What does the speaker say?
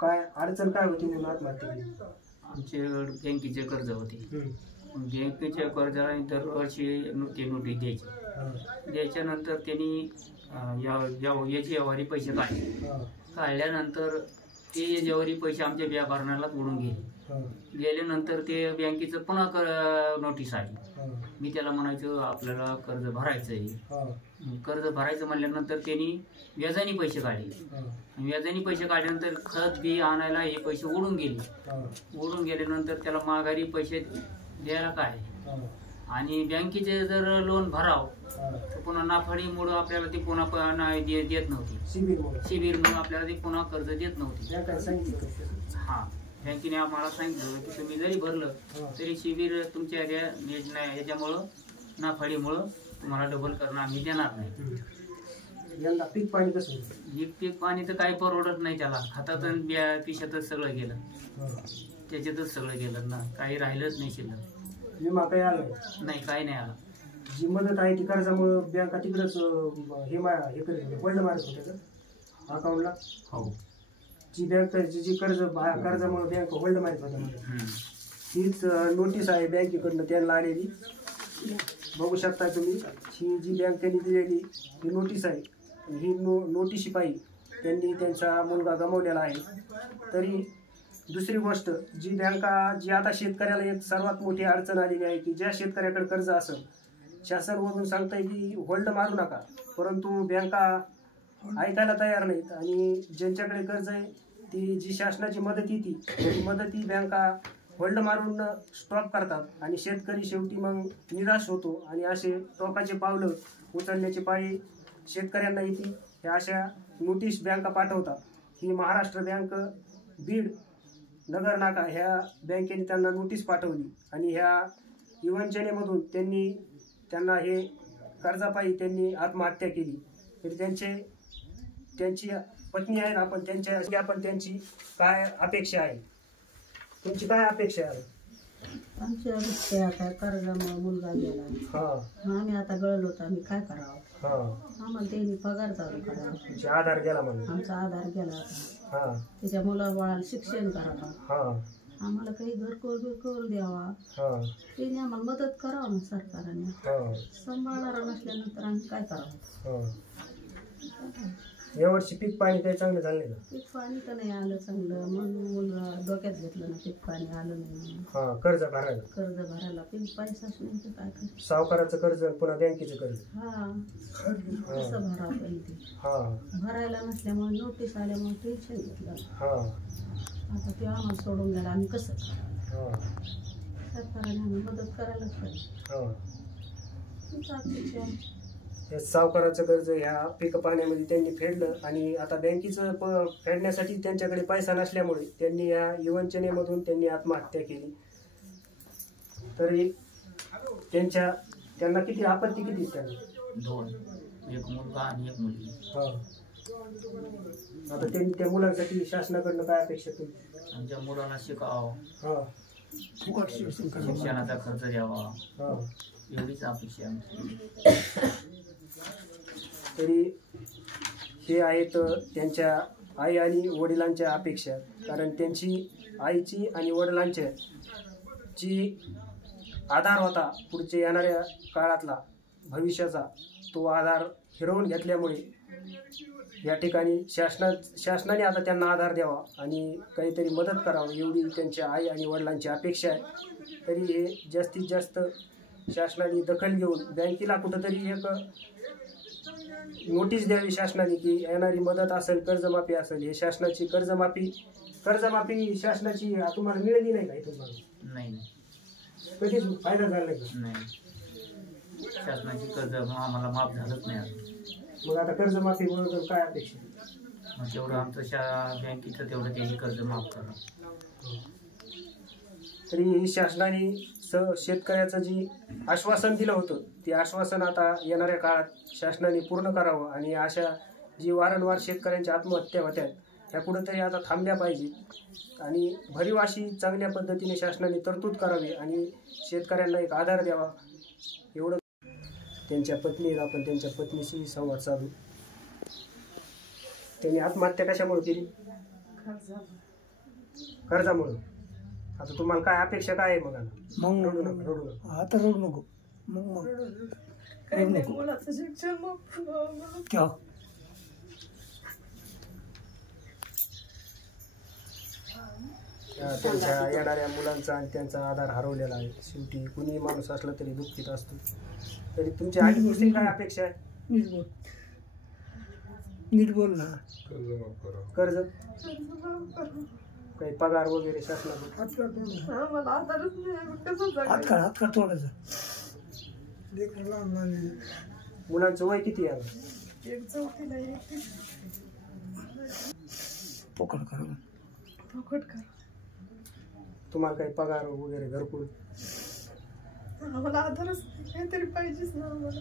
काय अडचण काय होती म्हणून आत्महत्या केली? आमचे बँकेचे कर्ज होते. बँकेच्या कर्जाला दरवर्षी ते नोटीस द्यायची. द्यायच्यानंतर त्यांनी याचे व्यवहारी पैसे काढल्यानंतर ते व्यवहारी पैसे आमच्या व्यापाराला बुडून गेल्यानंतर ते बँकेचं पुन्हा नोटीस आली. मी त्याला म्हणायचो आपल्याला कर्ज भरायचं आहे. कर्ज भरायचं म्हणल्यानंतर त्यांनी व्याजाने पैसे काढले. व्याजाने पैसे काढल्यानंतर खत बी आणायला हे पैसे उडून गेल्यानंतर त्याला माघारी पैसे द्यायला काय आणि बँकेचे जर लोन भराव तर पुन्हा नाफाडीमुळे आपल्याला ते पुन्हा देत नव्हती. शिबिरमुळे आपल्याला ते पुन्हा कर्ज देत नव्हती. हा, बँकेने आम्हाला सांगितलं की तुम्ही जरी भरलं तरी शिबिर तुमच्या ह्याच्यामुळं नाफाडीमुळं तुम्हाला डबल करणं आम्ही देणार नाही. यंदा पीक पाणी कसं होतं? पीक पाणी तर काही परवडत नाही त्याला. खतात पिशातच सगळं गेलं, त्याच्यातच सगळं गेलं ना, काही राहिलंच नाही शिल्लक. विमा काही आलं नाही, काही नाही आला. जी मदत आहे ती कर्जामुळे बँका तिकडच हे करत होल्ड मारत होते का अकाउंटला? हो, जी बँक जी कर्जामुळे बँक होल्ड मारत होत्या तीच नोटीस आहे बँकेकडनं त्यांना आलेली. बघू शकता तुम्ही, ही जी बँकेने दिलेली ही नोटीस आहे. ही नोटिशीपायी त्यांनी त्यांचा मुलगा गमावलेला आहे. तरी दुसरी गोष्ट, जी आता शेतकऱ्याला एक सर्वात मोठी अडचण आलेली आहे की ज्या शेतकऱ्याकडे कर्ज असेल, शासनवरून सांगताय की होल्ड मारू नका, परंतु बँका ऐकायला तयार नाहीत. आणि ज्यांच्याकडे कर्ज आहे ती जी शासनाची मदत येते ती मदती बँका होल्ड मारून स्टॉप करतात आणि शेतकरी शेवटी मग निराश होतो आणि असे टोकाचे पावलं उचलण्याची पाळी शेतकऱ्यांना येते. ह्या अशा नोटीस बँका पाठवतात. ही महाराष्ट्र बँक बीड नगर नाका ह्या बँकेने त्यांना नोटीस पाठवली आणि ह्या युवंचनेमधून त्यांना हे कर्जापायी त्यांनी आत्महत्या केली. तरी त्यांची पत्नी आहे. आपण त्यांची काय अपेक्षा आहे? तुमची काय अपेक्षा आहे? आमची अपेक्षा आता कर्जामुळे मुलगा गेला. आम्ही आता गळलो होतो, आम्ही काय करावं? आम्हाला त्यांनी पगार चालू करावा. आधार गेला म्हणून आमचा आधार गेला. त्याच्या मुलाबाळाला शिक्षण करावं, आम्हाला काही घरकुल द्यावा, त्यांनी आम्हाला मदत करावं ना सरकारने. सांभाळणारा नसल्यानंतर आम्ही काय करावं? यावर्षी पीक पाणी काही चांगलं झालं नाही का? पीक पाणी तर नाही आलं चांगलं, म्हणून मुलगा डोक्यात घेतलं ना पीक पाणी आलं नाही. कर्ज भरायला पीक पैसाच नाही तर काय करायचं? सावकाराचं कर्ज पुन्हा बँकेचं कर्ज कसं भरावं पाहिजे? भरायला नसल्यामुळे नोटीस आल्यामुळे टेन्शन घेतलं. आता ते आम्हाला सोडून गेला, आम्ही कसं? सरकारने आम्ही मदत करायलाच पाहिजे. सावकाराचं कर्ज ह्या पीक पाण्यामध्ये त्यांनी फेडलं आणि आता बँकेचं फेडण्यासाठी त्यांच्याकडे पैसा नसल्यामुळे त्यांनी या युवंचनेमधून त्यांनी आत्महत्या केली. तरी त्यांना किती आपत्ती किती त्यांनी? 2, एक मुलगा आणि एक मुलगी. आता त्यांनी त्या मुलांसाठी शासनाकडनं काय अपेक्षा केली? आमच्या मुलांना शिकावं, शिक्षणाचा खर्च द्यावा, एवढीच अपेक्षा आमची. तरी हे आहेत त्यांच्या आई आणि वडिलांच्या अपेक्षा. कारण त्यांची आईची आणि वडिलांच्या जी आधार होता पुढच्या येणाऱ्या काळातला भविष्याचा, तो आधार हिरवून घेतल्यामुळे या ठिकाणी शासनाने आता त्यांना आधार द्यावा आणि काहीतरी मदत करावं एवढी त्यांच्या आई आणि वडिलांची अपेक्षा आहे. तरी हे जास्तीत जास्त शासनाने दखल घेऊन बँकेला कुठंतरी एक नोटीस द्यावी शासनाने की येणारी मदत असेल, कर्जमाफी असेल, हे शासनाची कर्जमाफी शासनाची तुम्हाला मिळाली नाही का? इथून नाही, कधीच फायदा झाला नाही. शासनाची कर्ज आम्हाला माफ झालंच नाही. मग आता कर्जमाफी म्हणून काय अपेक्षा? मग तेवढं आमचं बँकेचं तेवढं त्यांनी कर्ज माफ करा. तरी शासनाने शेतकऱ्याचं जी आश्वासन दिलं होतं ते आश्वासन आता येणाऱ्या काळात शासनाने पूर्ण करावं आणि अशा जी वारंवार शेतकऱ्यांच्या आत्महत्या होत्या ह्या कुठंतरी आता थांबल्या पाहिजे आणि भरीव अशी चांगल्या पद्धतीने शासनाने तरतूद करावी आणि शेतकऱ्यांना एक आधार द्यावा. एवढं त्यांच्या पत्नी, आपण त्यांच्या पत्नीशी संवाद साधू. त्यांनी आत्महत्या कशामुळे केली? कर्जामुळे. आता तुम्हाला काय अपेक्षा काय आहे? मग रडू नका. आता रडू नको. मग त्यांच्या येणाऱ्या मुलांचा आणि त्यांचा आधार हरवलेला आहे. शेवटी कुणी माणूस असला तरी दुःखीत असतो. तरी तुमच्या आठ गोष्टी काय अपेक्षा आहे? नीट बोल ना. कर्ज काही पगार वगैरे शासनाचा? हात काढ थोडासा. मुलांचं वय किती आहे? पोकट कर. तुम्हाला काही पगार वगैरे घरकुल? आम्हाला आधारच काहीतरी पाहिजेच ना आम्हाला.